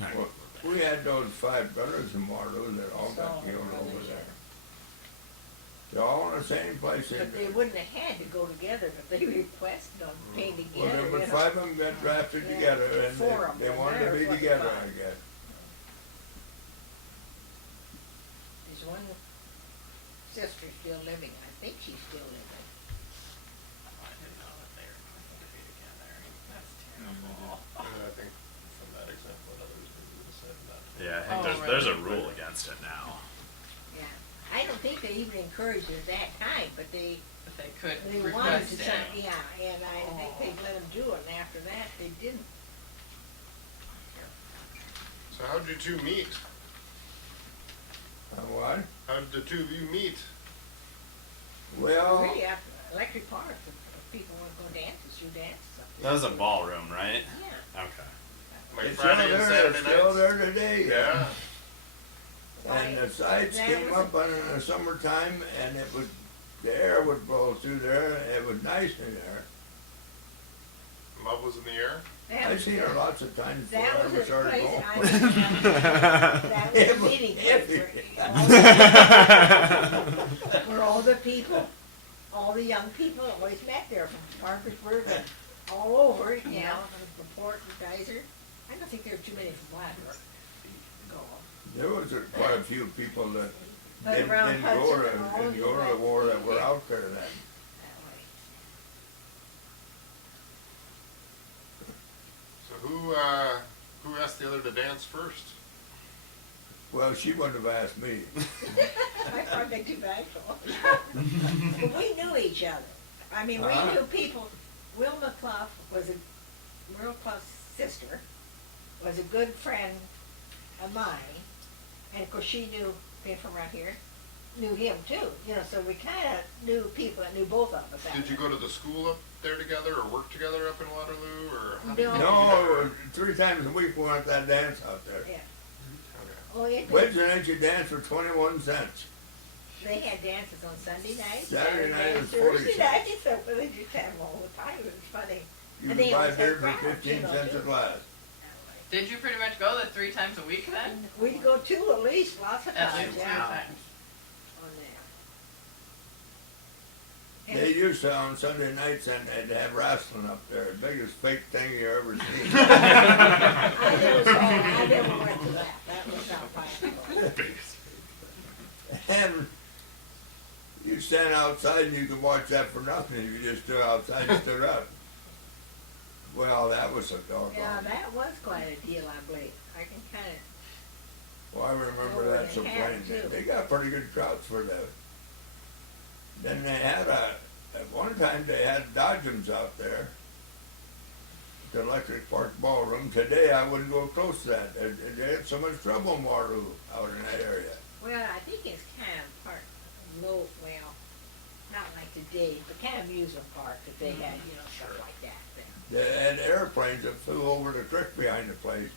Well, we had those 5 brothers in Waterloo that all got So, killed over brothers, there. They're all in the same place. But they wouldn't have had to go together, but they requested them to pay Well, together, there you were know. 5 of them got drafted Yeah, together, and 4 of they them, wanted to there's be what the together, 5. I guess. There's one sister still living, I think she's still living. I didn't know that they were going to be together. That's terrible. I think from that example, others maybe would have said that. Yeah, I think Oh, there's a really? rule against it now. Yeah, I don't think they even encouraged it at that time, but they But they could wanted request to, it. yeah, and I think they let them do it, and after that, they didn't. So how'd you two meet? What? How did the two of you meet? Well, Really, after Electric Park, if people want to go dances, through dances up That there. was a ballroom, right? Yeah. Okay. Like it's Friday still and there, Saturday it's still nights? there today. Yeah. And the sides That came was up in the summertime, and it would, the air would blow through there, it was nice in there. Love was in the air? That I've was- seen her lots of times before That I was ever a started place, going. that was It a was meeting place heavy. where all the people, all the young people always met there from Parkersburg and all over, you know, from Port and Geyser. I don't think there were too many from Gladbrook to go. There was quite a few people that But didn't around go to, Hudson and all didn't you go to the went- war that were out there then. That way. So who asked the other to dance first? Well, she wouldn't have asked me. I probably too bad for But we knew each other. I mean, we Uh-huh. knew people. Wilma Clough Wilma Clough's sister was a good friend of mine. And of course she knew, being from around here, knew him too. You know, so we kind of knew people that knew both of us. that Did you way. go to the school up there together or work together up in Waterloo or? how did you No. meet No, together? it was 3 times a week we went to that dance out there. Yeah. Okay. Oh, yeah. Wednesday night you dance for 21 cents. They had dances on Sunday nights. Saturday night was 40 Thursday cents. nights. So they just had them all the time. It was funny. You And could they buy always had beer for crowds, 15 you know, cents a too. glass. Did you pretty much go the 3 times a week then? We'd go 2 at least, lots of At times, least 2 yeah, times. on there. They used to on Sunday nights and they'd have wrestling up there, the biggest fake thing you ever seen. I never went to that, that was not possible. And you stand outside and you could watch that for nothing if you just stood outside and stood up. Well, that was a doggone. Yeah, that was quite a deal, I believe. I can kinda, Well, I remember Oh, that they so had plain. too. They got pretty good crowds for that. Then they had at one time they had Dodgems out there. The Electric Park Ballroom. Today I wouldn't go close to that. They had so much trouble in Waterloo out in that area. well, I think it's kind of part low, well, not like today, but kind of amusement park that they had, you know, stuff like that there. They had airplanes that flew over the creek behind the place.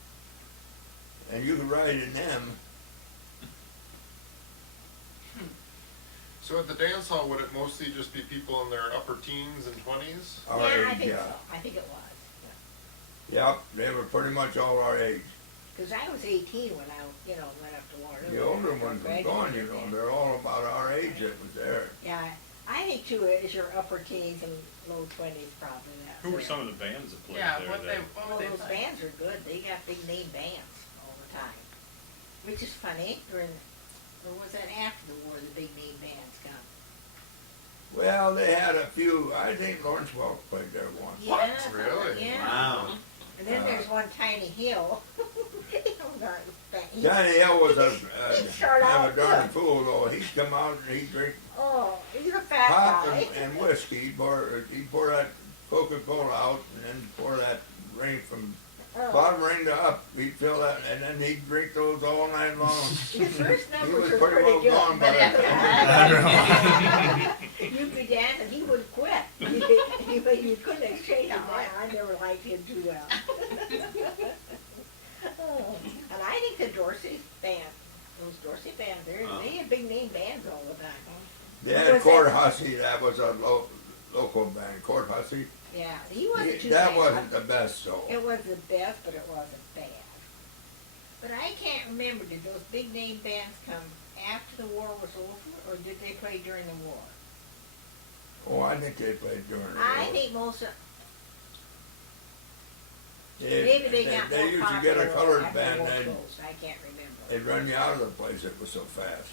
And you could ride in them. So at the dance hall, would it mostly just be people in their upper teens and 20s? Our Yeah, I age, think yeah. so, I think it was. Yep, they were pretty much all our age. Because I was 18 when I, you know, went up to Waterloo. The older ones were gone, you know, Yeah. they're all about our age that was there. Yeah, I think too, is your upper teens and low 20s probably that. Who were some of the bands that played Yeah, there what then? what Well, would they those play? bands are good. They got big name bands all the time. Which is funny, during, or was that after the war, the big name bands come? Well, they had a few, I think Lawrence Welk played there once. Yeah, Really? Yeah. Wow. And then there's one Tiny Hill. Johnny Hill was He started kind out of a darn good. fool though. He'd come out and he'd drink Oh, he's a fat pop guy. and whiskey. He'd pour that Coca-Cola out and then pour that ring from Oh. bottom ring to up. He'd fill that and then he'd drink those all night long. His first He numbers was were pretty pretty well good. gone by but that You'd be dancing, he would quit. You couldn't exchange him. I never liked him too well. Oh, and I think the Dorsey band, those Dorsey bands, they had big name bands all the time. They Who had was Court that? Hussey. That was a local band. Court Hussey. Yeah, he wasn't too That bad. wasn't the best though. It was the best, but it wasn't bad. remember, did those big name bands come after the war was over, or did they play during the war? Oh, I think they played during the I war. think most of, They- maybe they got They more used to get a popular colored after the band, war and closed. I can't remember. they'd run you out of the place, it was so fast.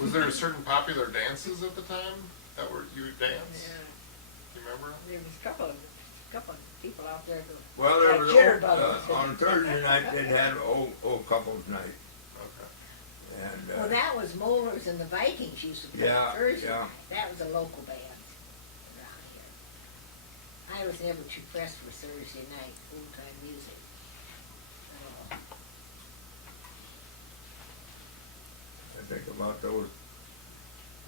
Was there certain popular dances at the time that were, you would dance? Yeah, You remember? there was a couple of people out there who, Well, there Like was, jitterbugs. on Thursday night, they'd have old couples night, Okay. and, well, that was Mollers and the Vikings used to play Yeah, Thursday yeah. night. That was a local band around here. I was never too pressed for Thursday night old-time music. Oh. I think about those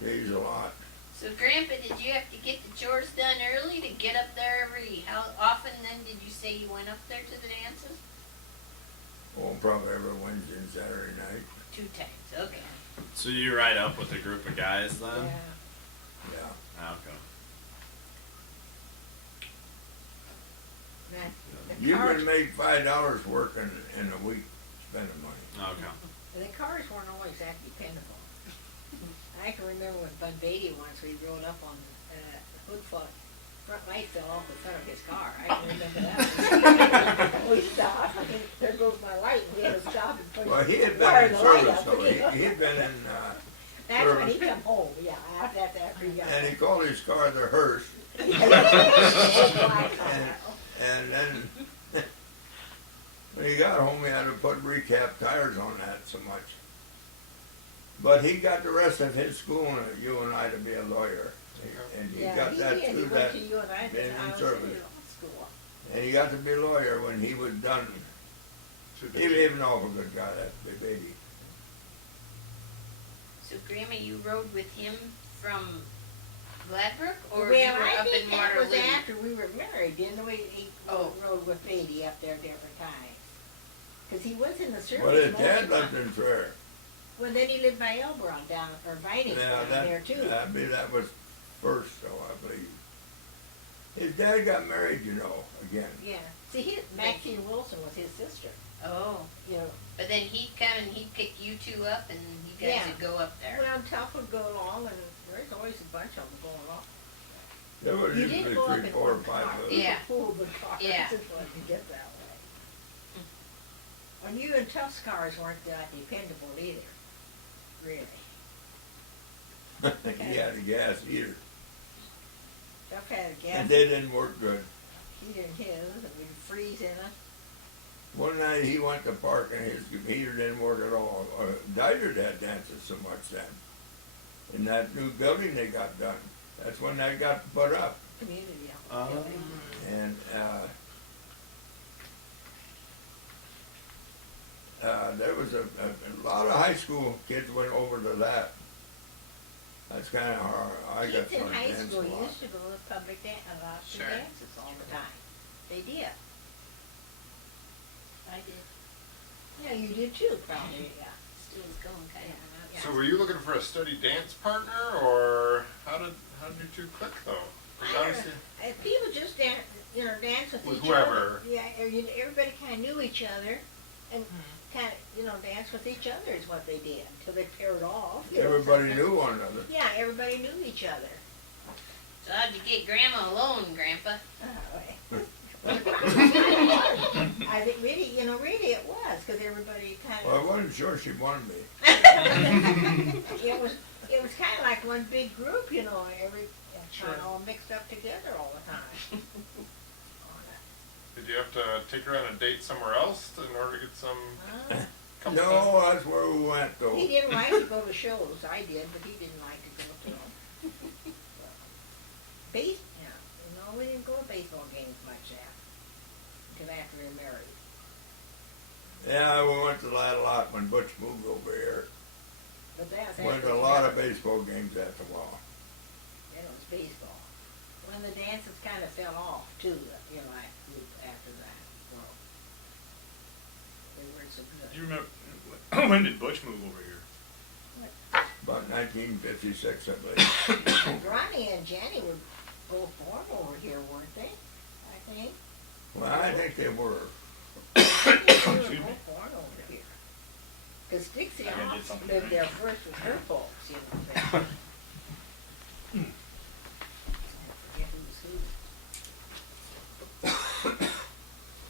days a lot. So Grandpa, did you have to get the chores done early to get up there how often then did you say you went up there to the dances? Oh, probably every Wednesday and Saturday night, 2 times, okay. So you ride up with a group of guys then? Yeah, yeah. Okay. the You cars, can make $5 working in a week spending money. Okay. the cars weren't always that dependable. I can remember with Bud Beatty once, we rode up on, hood front light fell off the front of his car. I can remember that. We stopped, and there goes my light, and we had to stop and put Well, he had wire been in the light service, up, though. you know. He had been in, That's when he service. come home, yeah, after he got and he home. called his car the hearse, Black car. and then when he got home, he had to put recap tires on that so much. But he got the rest of his school, you and I, to be a lawyer. And he Yeah, got he that did. He through went that, to you and I, being in I was service. in law school. and he got to be a lawyer when he was done. He was even an awful good guy, that big baby. So Grandma, you rode with him from Gladbrook or Well, you were I up think in that was Waterloo? after we were married, didn't we? He Oh. rode with Beatty up there different times. Cause he was in the service. Well, his most dad of the lived time. in Frere. Well, then he lived by Elbron down, or Vinings Yeah, down there too. that was first, though, I believe. His dad got married, you know, again. Yeah, see, Maxine Wilson was his sister, Oh, you know. but then he'd come and he'd pick you two up and you guys Yeah. would go up there. Well, Tuff would go along, and there's always a bunch of them going along. There was You usually didn't go up 3, in 4, or one 5 car. of us. You Yeah. pulled the car Yeah. just when you get that way. And you and Tuff's cars weren't that dependable either, really. He had a gas heater, Tuff had a and gas they didn't work good. heater in his, and we'd freeze in it. One night he went to park and his heater didn't work at all. Dieter had dances so much then. In that new building they got done. That's when that got put up. Community. And there was a lot of high school kids went over to that. That's kind of how I got Kids in started high dancing school a lot. used to go to public to Sure. dances all the time. They did. I did. Yeah, you did too, probably, yeah. Still was going kind of. Yeah. So were you looking for a steady dance partner, or how did you two click though? 'Cause I don't obviously- know. People just dance, dance with With each whoever. other. Yeah, everybody kind of knew each other, and kind of, dance with each other is what they did until they paired off. Everybody knew one another. Yeah, everybody knew each other. So how'd you get Grandma alone, Grandpa? I think really, really it was because everybody kind Well, I of. wasn't sure she wanted me. It was kind of like one big group, every Sure. kind of all mixed up together all the time. Did you have to take her on a date somewhere else in order to get some? company? No, that's where we went though. He didn't like to go to shows. I did, but he didn't like to go to them. We didn't go to baseball games much until after we were married. Yeah, we went to that a lot when Butch moved over here. But that's Went after to a we lot married. of baseball games after a while. Then it was baseball. When the dances kind of fell off too, after that. Well, they weren't so good. Do you remember, when did Butch move over here? About 1956, I believe. Ronnie and Jenny were both born over here, weren't they? I think. Well, I think they were. were both born over here. Cause Dixie I did Hawks something lived right. there first with her folks, you know. I forget who's who.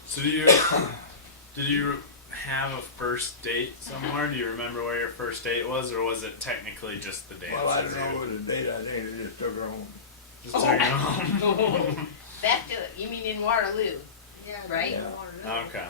So did you have a first date somewhere? Do you remember where your first date was, or was it technically just the dance? Well, I don't know what the date, I think they just took her home. Just took it home. Back to, you mean in Waterloo? Yeah, Right? they Yeah. wanted to know. Okay.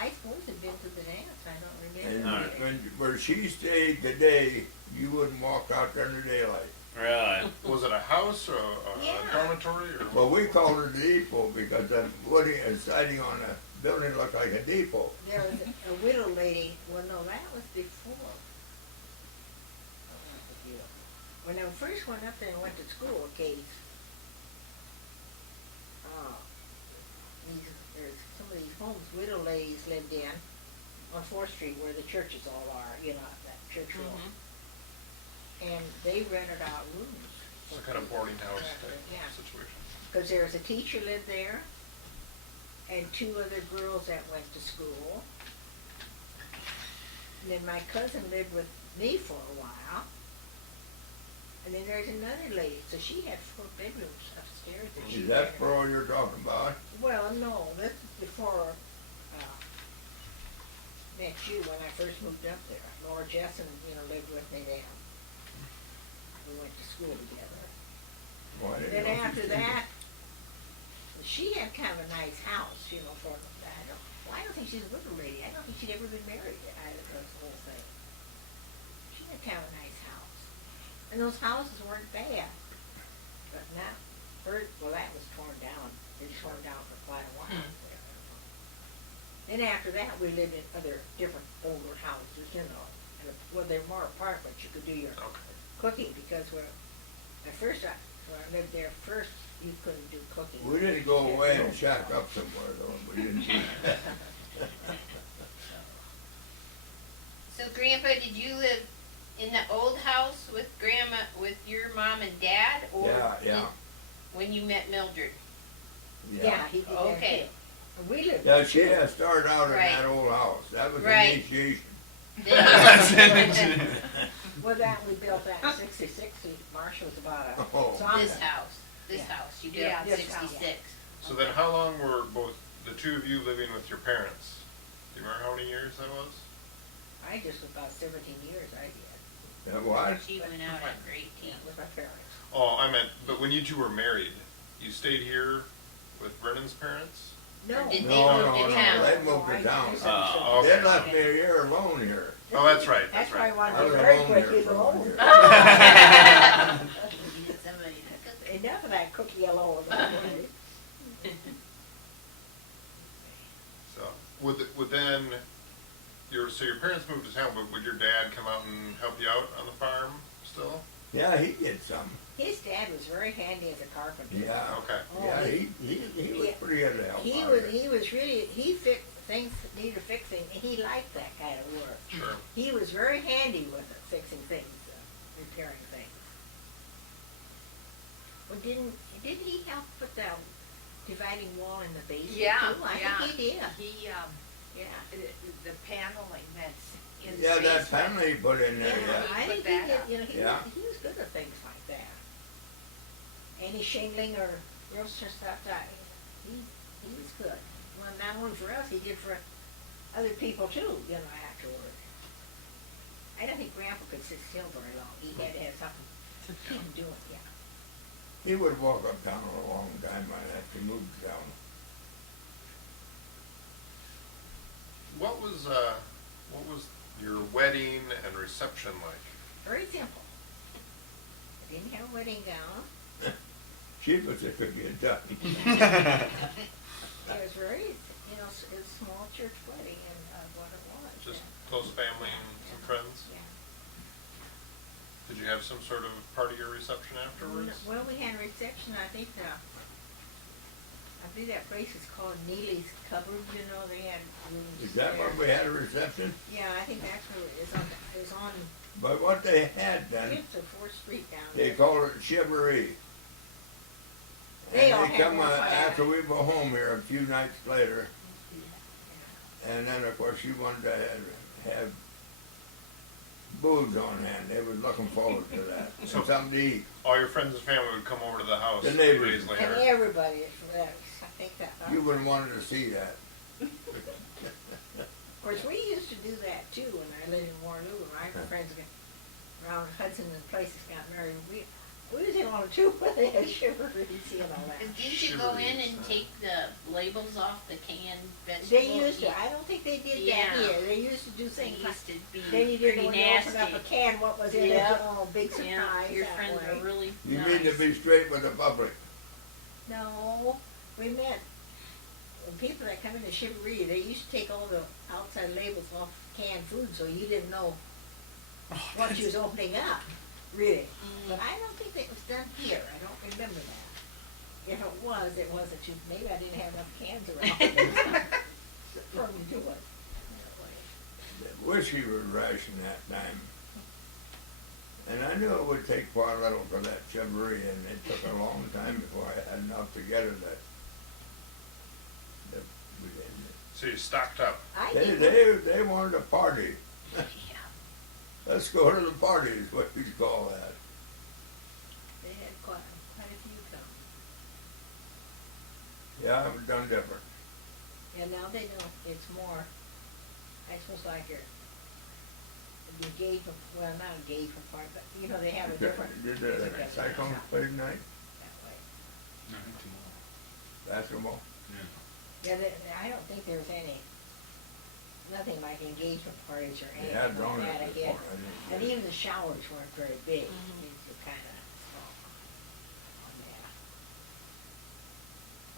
I suppose it'd been to the dance, I don't And remember. Alright. where she stayed today, you wouldn't walk out there in the daylight. Really? Was it a house or a Yeah. dormitory or? Well, we called her the depot because the wooding and siding on the building looked like a depot. There was a widow lady, well, no, that was before. When I first went up there and went to school, Case, there's some of these homes widow ladies lived in on 4th Street where the churches all are, you know, that church room. And they rented out rooms. Some kind of boarding house type Yeah. situation. Because there was a teacher lived there, and 2 other girls that went to school. And then my cousin lived with me for a while. And then there's another lady, so she had 4 bedrooms upstairs that she Is that rented. for all you're talking about? Well, no, that's before, met you when I first moved up there. Laura Jessen, you know, lived with me then. We went to school together. Well, I didn't Then know she after stayed- that, she had kind of a nice house, you know, for, I don't think she's a little lady, I don't think she'd ever been married, that's the whole thing. She had kind of a nice house, and those houses weren't bad, but now, well, that was torn down, they just torn down for quite a while. Then after that, we lived in other different older houses, you know, and, well, they were more apartments, you could do your Okay. cooking, because when I lived there first, you couldn't do cooking. We didn't go away and shack up somewhere though, we didn't do that. So Grandpa, did you live in the old house with Grandma, with your mom and dad? Or Yeah, yeah, did- when you met Mildred? Yeah, he did that Okay. too. And we lived. Yeah, she had started out in Right. that old house, that was Right. initiation. Then Well, that, we built that in 66, Marcia was about a. Oh. zombie. this house, Yeah. you Yeah, built this house. 66. So then how long were both, the 2 of you living with your parents? Do you remember how many years that was? I just, about 17 years I did, That was? She went out after 18. with my parents. Oh, I meant, but when you 2 were married, you stayed here with Brennan's parents? No. Did they No, move no, to no, town? they moved I to town. misunderstood. Okay. They left me a year alone here. Oh, that's right, That's that's why I right. wanted I to was get married alone quick, there you for know. 1 year. You needed somebody to cook it. Enough of that cookie alone. So, would then, so your parents moved to town, but would your dad come out and help you out on the farm still? Yeah, he did some, His dad was very handy as a carpenter. yeah, Okay. Oh, yeah, he was pretty good to help He out was, there. he was really, he fixed things that needed fixing, and he liked that kind of work. Sure. He was very handy with it, fixing things, repairing things. Well, didn't he help put the dividing wall in the basement Yeah, too? I yeah. think he did. He, Yeah. the paneling that's in the Yeah, that basement. family he put in there, yeah. I He think put he that did, up. you know, Yeah. he was good at things like that. Any shingling or roaster stuff, he was good. Well, not only for us, he did for other people too, you know, afterward. I don't think Grandpa could sit still very long. He had to have something to keep him doing, yeah. He would walk uptown a long time after he moved to town. What was your wedding and reception like? Very simple. I didn't have a wedding gown. She was a good time. It was very, you know, it was a small church wedding and what it was. Just yeah. close family and some friends? Yeah. Did you have some sort of party or reception afterwards? Well, we had a reception, I think that place is called Neely's Cupboard, you know, they had rooms Is that there. where we had a reception? Yeah, I think that's where it was on But what they had then, 5th or 4th Street down they there. called it Chivalry. They all And they had come more fun. after we go home here a few nights later, Yeah. And then, of course, she wanted to have booze on hand. They was looking forward to that. And So- something to eat. All your friends and family would come over to the house The a few neighbors. days And later. everybody, I think that. You wouldn't want to see that. Of course, we used to do that too when I lived in Waterloo. My friends around Hudson and places got married. We was in one too, where they had chivalry and all that. And didn't you go in and take the labels off the canned vegetables? They used to. I don't think they did that Yeah. here. They used to do They things like. used to be Then you pretty didn't when you open up nasty. a can, what was in it? Yep. Oh, big surprise Yeah, your that friends way. are really You nice. need to be straight with the public. No, we meant when people that come into Chivalry, they used to take all the outside labels off canned food, so you didn't know what you was opening up, really. But I don't think that was done here. I don't remember that. If it was, it wasn't too. Maybe I didn't have enough cans around for me to do it. Whiskey was ration that time. And I knew it would take quite a little for that chivalry, and it took a long time before I had enough together that we didn't. So you stocked up. I They, did. they wanted a party. Yeah. Let's go to the party is what we call that. They had quite a few come. Yeah, it was done different. And now they know it's more, I suppose like your, the engagement, well, not engagement part, but, you know, they have a different. Did the Cyclone play tonight? That way. I think tomorrow. Basketball? Yeah, I don't think there's any, nothing like engagement parties or They anything had like done that it again. before. I didn't And get it. even the showers weren't very big, Mhm. these were kinda small on that.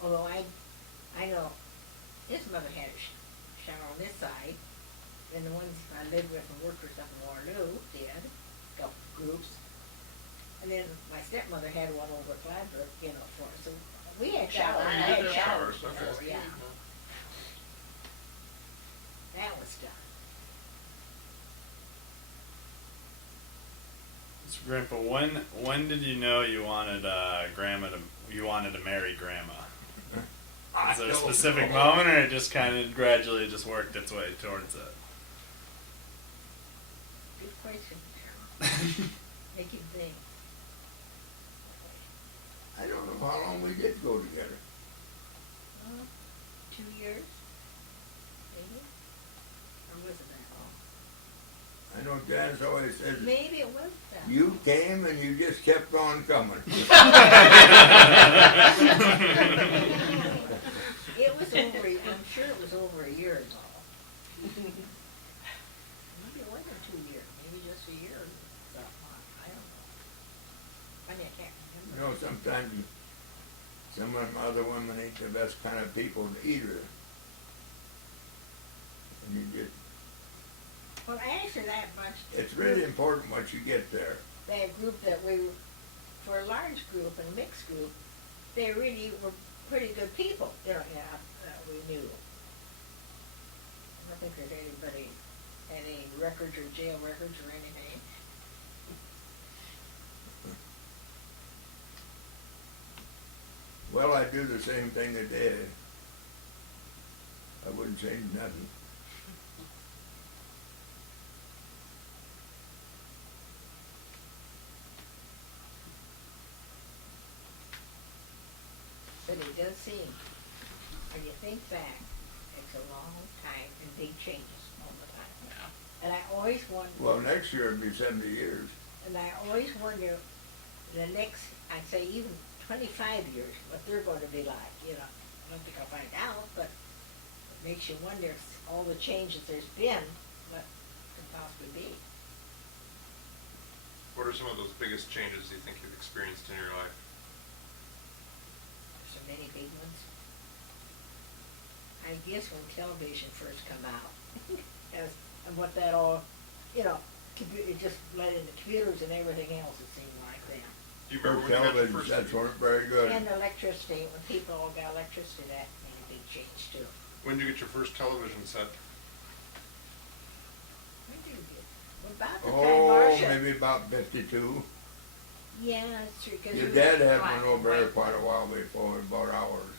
Although I know, his mother had a shower on this side, and the ones I lived with and worked with up in Waterloo did, couple groups. And then my stepmother had one over at Gladbrook, you know, for us, so we had showers, Oh, we you had did showers showers, okay. before, yeah. That was done. So, Grandpa, when did you know you wanted grandma to marry grandma? Is there a I don't specific know. moment, or it just kind of gradually just worked its way towards it? Good question. Make you think. I don't know how long we did go together. 2 years, maybe? Or was it that long? I know Janice always says, Maybe it was that. you came and you just kept on coming. It was over, I'm sure it was over a year ago. Maybe it wasn't 2 years, maybe just a year or something, I don't know. Funny, I can't You remember. know, sometimes some of them other women ain't the best kind of people either. And you just, Well, actually, that bunch. it's really important once you get there. That group that for a large group and mixed group, they really were pretty good people, you know, that we knew. I don't think there's anybody, had any records or jail records or anything. Well, I'd do the same thing they did. I wouldn't change nothing. But it does seem, when you think back, it's a long time and big changes all the time. Yeah. And I always wonder. Well, next year it'd be 70 years. And I always wonder, the next, I'd say even 25 years, what they're going to be like, you know. I don't think I'll find out, but it makes you wonder if all the changes there's been, what could possibly be. What are some of those biggest changes you think you've experienced in your life? There's so many big ones. I guess when television first come out, and what that all, you know, it just led into computers and everything else, it seemed like then. Do you For remember when you got your television first? sets weren't very good. And electricity, when people all got electricity, that made a big change too. When did you get your first television set? When did we get? About the time Oh, Marcia. maybe about 52. Yeah, that's true. 'cause Your we dad were had black one and over there white. quite a while before we bought ours.